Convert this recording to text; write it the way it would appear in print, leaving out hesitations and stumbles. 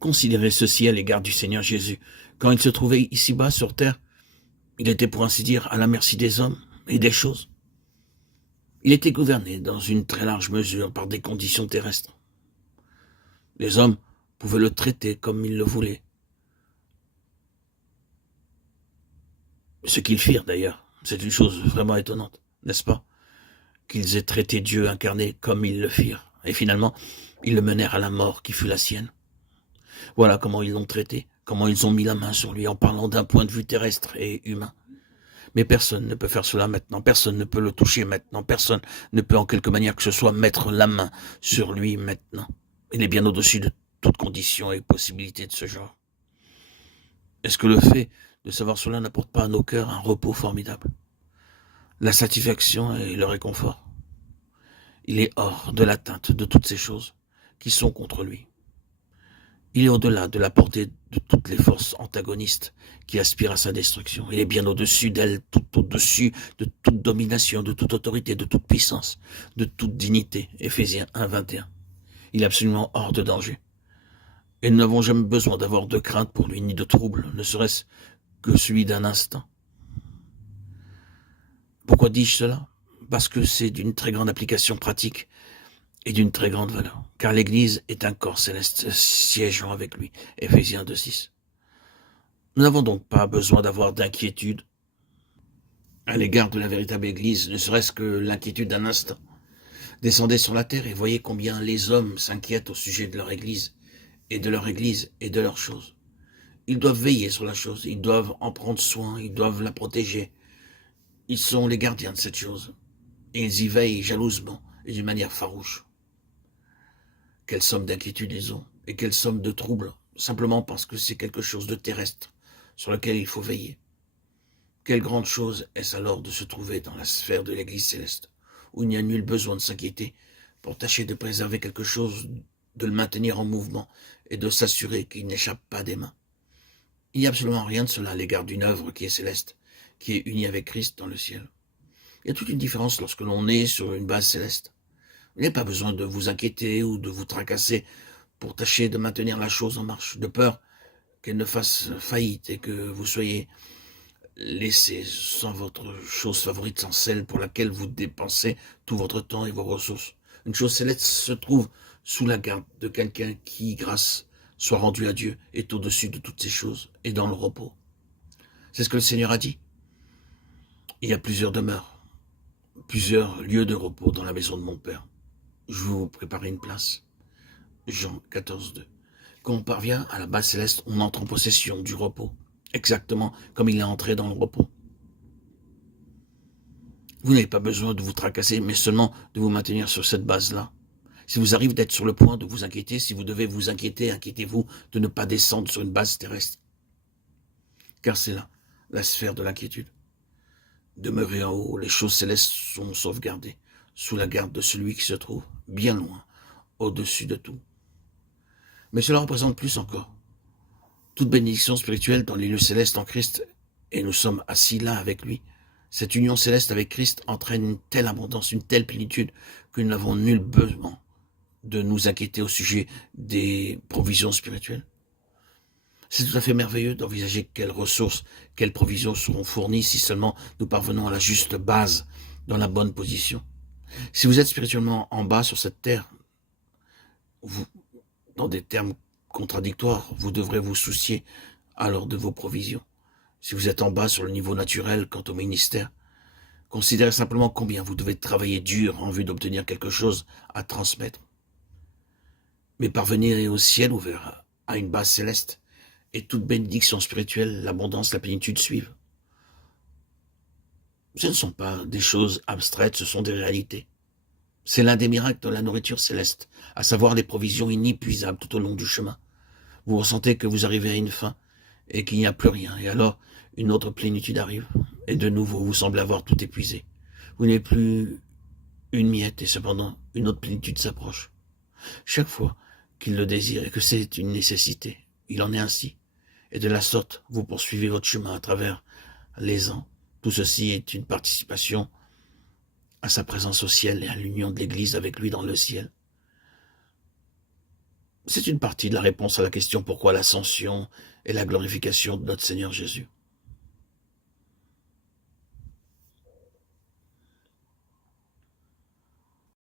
Considérez ceci à l'égard du Seigneur Jésus. Quand il se trouvait ici-bas sur terre, il était pour ainsi dire à la merci des hommes et des choses. Il était gouverné dans une très large mesure par des conditions terrestres. Les hommes pouvaient le traiter comme ils le voulaient. Ce qu'ils firent d'ailleurs, c'est une chose vraiment étonnante, n'est-ce pas? Qu'ils aient traité Dieu incarné comme ils le firent. Et finalement, ils le menèrent à la mort qui fut la sienne. Voilà comment ils l'ont traité, comment ils ont mis la main sur lui en parlant d'un point de vue terrestre et humain. Mais personne ne peut faire cela maintenant, personne ne peut le toucher maintenant, personne ne peut en quelque manière que ce soit mettre la main sur lui maintenant. Il est bien au-dessus de toute condition et possibilité de ce genre. Est-ce que le fait de savoir cela n'apporte pas à nos cœurs un repos formidable, la satisfaction et le réconfort? Il est hors de l'atteinte de toutes ces choses qui sont contre lui. Il est au-delà de la portée de toutes les forces antagonistes qui aspirent à sa destruction. Il est bien au-dessus d'elles, tout au-dessus de toute domination, de toute autorité, de toute puissance, de toute dignité. Éphésiens 1, 21. Il est absolument hors de danger. Et nous n'avons jamais besoin d'avoir de crainte pour lui, ni de trouble, ne serait-ce que celui d'un instant. Pourquoi dis-je cela? Parce que c'est d'une très grande application pratique et d'une très grande valeur, car l'Église est un corps céleste siégeant avec lui. Éphésiens 2, 6. Nous n'avons donc pas besoin d'avoir d'inquiétude à l'égard de la véritable Église, ne serait-ce que l'inquiétude d'un instant. Descendez sur la terre et voyez combien les hommes s'inquiètent au sujet de leur Église et de leur Église et de leurs choses. Ils doivent veiller sur la chose, ils doivent en prendre soin, ils doivent la protéger. Ils sont les gardiens de cette chose, et ils y veillent jalousement et d'une manière farouche. Quelle somme d'inquiétude ils ont, et quelle somme de trouble, simplement parce que c'est quelque chose de terrestre, sur lequel il faut veiller. Quelle grande chose est-ce alors de se trouver dans la sphère de l'Église céleste, où il n'y a nul besoin de s'inquiéter, pour tâcher de préserver quelque chose, de le maintenir en mouvement, et de s'assurer qu'il n'échappe pas des mains. Il n'y a absolument rien de cela à l'égard d'une œuvre qui est céleste, qui est unie avec Christ dans le ciel. Il y a toute une différence lorsque l'on est sur une base céleste. Il n'y a pas besoin de vous inquiéter ou de vous tracasser pour tâcher de maintenir la chose en marche, de peur qu'elle ne fasse faillite et que vous soyez laissé sans votre chose favorite, sans celle pour laquelle vous dépensez tout votre temps et vos ressources. Une chose céleste se trouve sous la garde de quelqu'un qui, grâce soit rendue à Dieu, est au-dessus de toutes ces choses et dans le repos. C'est ce que le Seigneur a dit. Il y a plusieurs demeures, plusieurs lieux de repos dans la maison de mon Père. Je vais vous préparer une place. Jean 14, 2. Quand on parvient à la base céleste, on entre en possession du repos, exactement comme il est entré dans le repos. Vous n'avez pas besoin de vous tracasser, mais seulement de vous maintenir sur cette base-là. Si vous arrivez d'être sur le point de vous inquiéter, si vous devez vous inquiéter, inquiétez-vous de ne pas descendre sur une base terrestre. Car c'est là la sphère de l'inquiétude. Demeurez en haut, les choses célestes sont sauvegardées, sous la garde de celui qui se trouve bien loin, au-dessus de tout. Mais cela représente plus encore. Toute bénédiction spirituelle dans les lieux célestes en Christ, et nous sommes assis là avec lui. Cette union céleste avec Christ entraîne une telle abondance, une telle plénitude, que nous n'avons nul besoin de nous inquiéter au sujet des provisions spirituelles. C'est tout à fait merveilleux d'envisager quelles ressources, quelles provisions seront fournies si seulement nous parvenons à la juste base, dans la bonne position. Si vous êtes spirituellement en bas sur cette terre, vous, dans des termes contradictoires, vous devrez vous soucier alors de vos provisions. Si vous êtes en bas sur le niveau naturel quant au ministère, considérez simplement combien vous devez travailler dur en vue d'obtenir quelque chose à transmettre. Mais parvenir au ciel ouvert, à une base céleste, et toute bénédiction spirituelle, l'abondance, la plénitude suivent. Ce ne sont pas des choses abstraites, ce sont des réalités. C'est l'un des miracles de la nourriture céleste, à savoir les provisions inépuisables tout au long du chemin. Vous ressentez que vous arrivez à une fin et qu'il n'y a plus rien, et alors une autre plénitude arrive, et de nouveau vous semblez avoir tout épuisé. Vous n'avez plus une miette, et cependant une autre plénitude s'approche. Chaque fois qu'il le désire et que c'est une nécessité, il en est ainsi. Et de la sorte, vous poursuivez votre chemin à travers les ans. Tout ceci est une participation à sa présence au ciel et à l'union de l'Église avec lui dans le ciel. C'est une partie de la réponse à la question pourquoi l'ascension et la glorification de notre Seigneur Jésus.